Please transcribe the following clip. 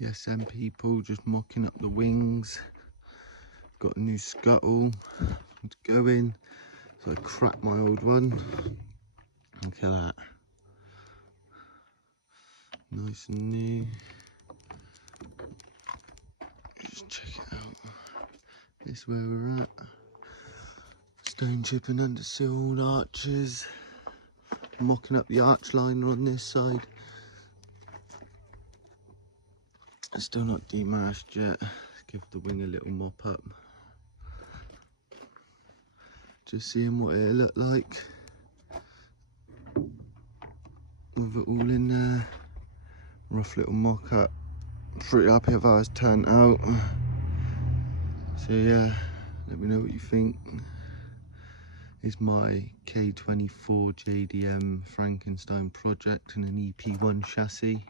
The SM people just mocking up the wings. Got a new scuttle to go in. So I cracked my old one. Look at that. Nice and new. Just check it out. This is where we're at. Stone chipping under sill arches. Mocking up the arch liner on this side. It's still not demashed yet. Give the wing a little mop up. Just seeing what it'll look like with it all in there. Rough little mock up. Pretty happy with how it's turned out. So yeah, let me know what you think. It's my K24 JDM Frankenstein project and an EP1 chassis.